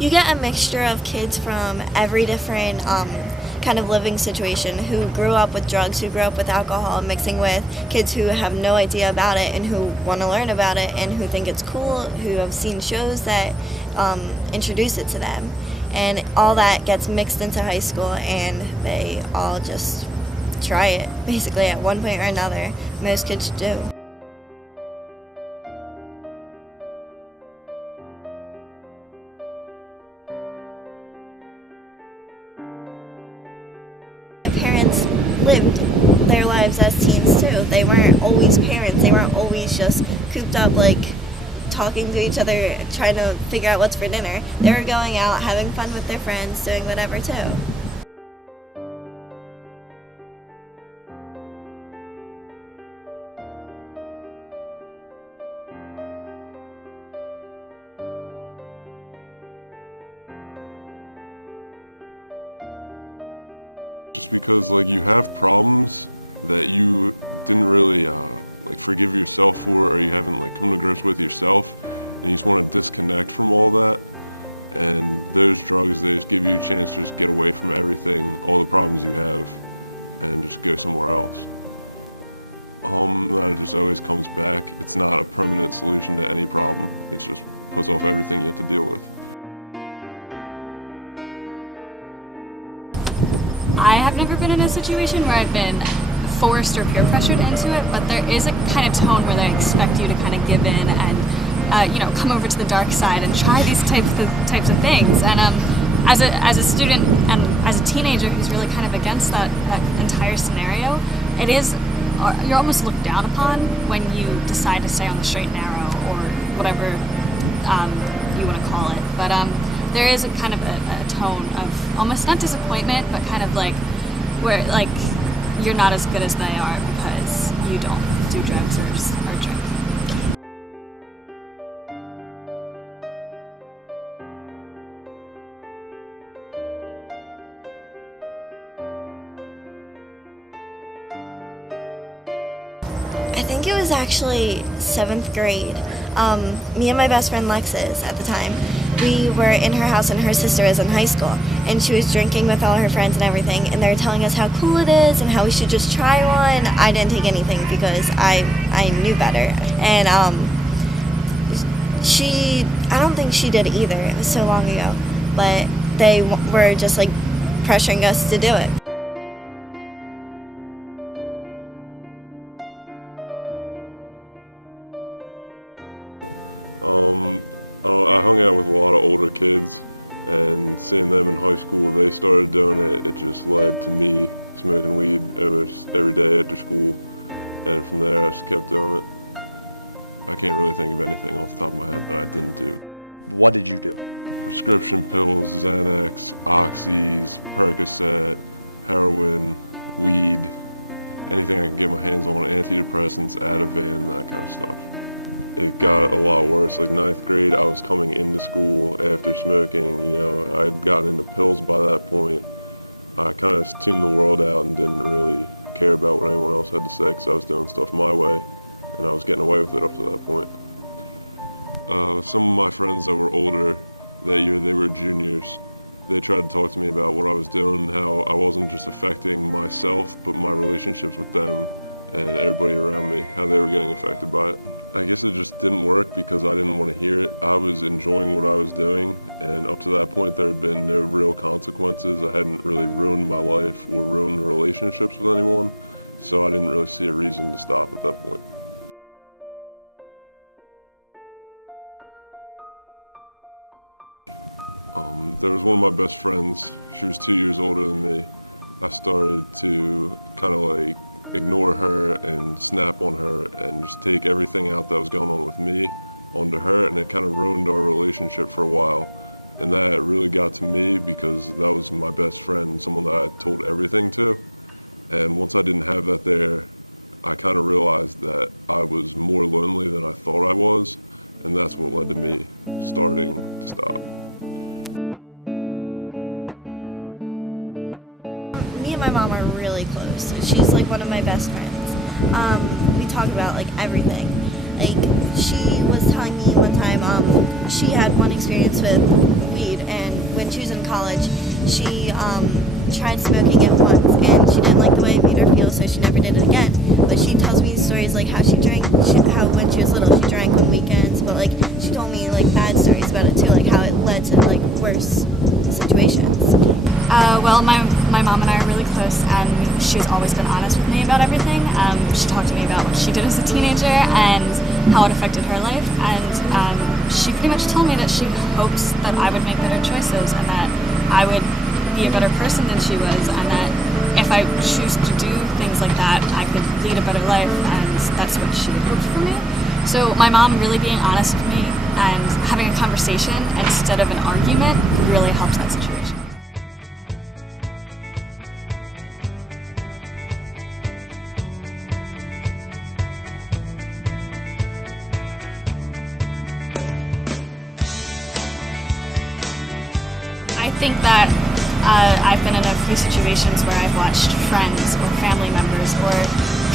You get a mixture of kids from every different kind of living situation, who grew up with drugs, who grew up with alcohol, mixing with kids who have no idea about it and who want to learn about it and who think it's cool, who have seen shows that introduce it to them. And all that gets mixed into high school, and they all just try it basically at one point or another. Most kids do. Parents lived their lives as teens too. They weren't always parents. They weren't always just cooped up, like talking to each other, trying to figure out what's for dinner. They were going out, having fun with their friends, doing whatever too. Just because like you have problems that you didn't really like forgive yourself for, or you haven't like come to grips with yourself, and you just want to disconnect from all that. And those drugs, they just give you a chance to just get away from everything, all the problems you have, and just go somewhere else. That just always comes back. It's not a permanent solution to any problem. It just puts off everything you have to deal with. I have never been in a situation where I've been forced or peer pressured into it, but there is a kind of tone where they expect you to kind of give in and come over to the dark side and try these types of things. And as a student and as a teenager who's really kind of against that entire scenario, it is, you're almost looked down upon when you decide to stay on the straight and narrow, or whatever you want to call it. But there is a kind of a tone of almost not disappointment, but kind of like where like you're not as good as they are because you don't do drugs or drink. I think it was actually 7th grade. Me and my best friend Lexis at the time, we were in her house and her sister was in high school, and she was drinking with all her friends and everything, and they were telling us how cool it is and how we should just try one. I didn't take anything because I knew better, and I don't think she did either. It was so long ago, but they were just like pressuring us to do it. I hung out with a lot of older kids, and seeing them in high school, they started doing it. It just led to me smoking weed almost every day after school, and from there I just kept doing it. I can't really think of anything off the top of my head that I didn't do. What did you do? Prescription pills, Xanax, Oxys, Percocet, heroin, weed, anything I could get my hands on, antidepressants, Ativan, that kind of stuff. It got a lot worse. Like 9th grade, I was coming into school after smoking. I'd gotten into pills by that point. I kind of tuned the world out and didn't really care about what anyone else had to say because I was doing stuff my way, and I was getting away with it up to that point. Some of my friends that were older that year, they were juniors. They tried to talk to me about what I was doing, how I wasn't just affecting myself, but my relationships with them and everybody around me, how they were getting affected by it. I guess it just didn't work because I didn't want to hear it. I was enjoying what I was doing, and up to that point there had been no real consequences. I hadn't really ruined my life or ruined relationships with anyone, so I didn't really see a reason to stop at that point. There was one of my best friends. She was 2 years older than me. I started to kind of like ignore her and snap on her and just take everything out that was going on with me onto her, and it kind of ruined our relationship for a while. And that really got to me because that was my best friend, someone that I told everything to. And once I didn't have that there, I kind of realized that I was more lonely than I thought I was, and that's what led to me starting to stop. Me and my mom are really close. She's like one of my best friends. We talk about like everything. Like, she was telling me one time she had one experience with weed, and when she was in college, she tried smoking it once, and she didn't like the way it made her feel, so she never did it again. But she tells me stories like how she drank, how when she was little she drank on weekends, but like she told me like bad stories about it too, like how it led to like worse situations. Well, my mom and I are really close, and she's always been honest with me about everything. She talked to me about what she did as a teenager and how it affected her life, and she pretty much told me that she hopes that I would make better choices and that I would be a better person than she was, and that if I choose to do things like that, I could lead a better life, and that's what she hoped for me. So my mom really being honest with me and having a conversation instead of an argument really helps that situation. I think that I've been in a few situations where I've watched friends or family members or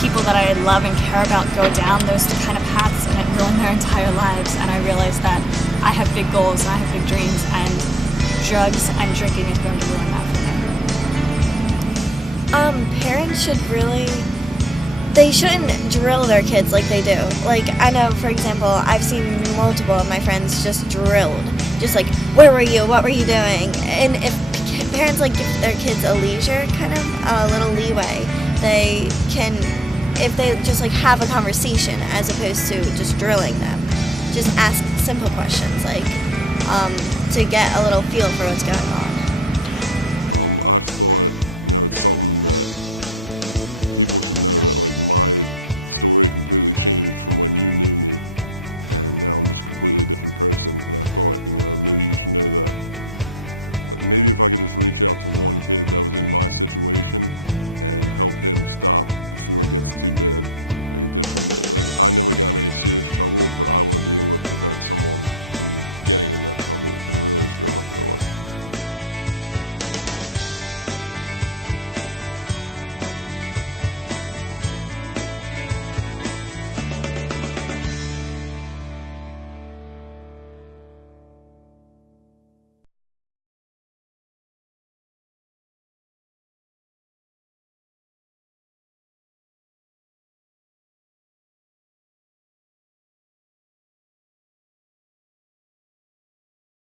people that I love and care about go down those kind of paths, and it ruined their entire lives. And I realized that I have big goals and I have big dreams, and drugs and drinking is going to ruin that for me. Parents should they shouldn't drill their kids like they do. Like, I know, for example, I've seen multiple of my friends just drilled. Just like, where were you? What were you doing? And if parents like give their kids a leisure, kind of a little leeway, they can, if they just like have a conversation as opposed to just drilling them, just ask simple questions like to get a little feel for what's going on. I just thought, it's something that people should know, that like my story completely changed from when you knew me, and now I'm just a completely different person. And I thought, maybe you should know that. But maybe if I could just reach out to one kid that was in my situation and help him stop before it gets too bad, like it did for me. Like, I never got in any serious trouble, but I want to be able to prevent someone from getting in that trouble and really screw up their life.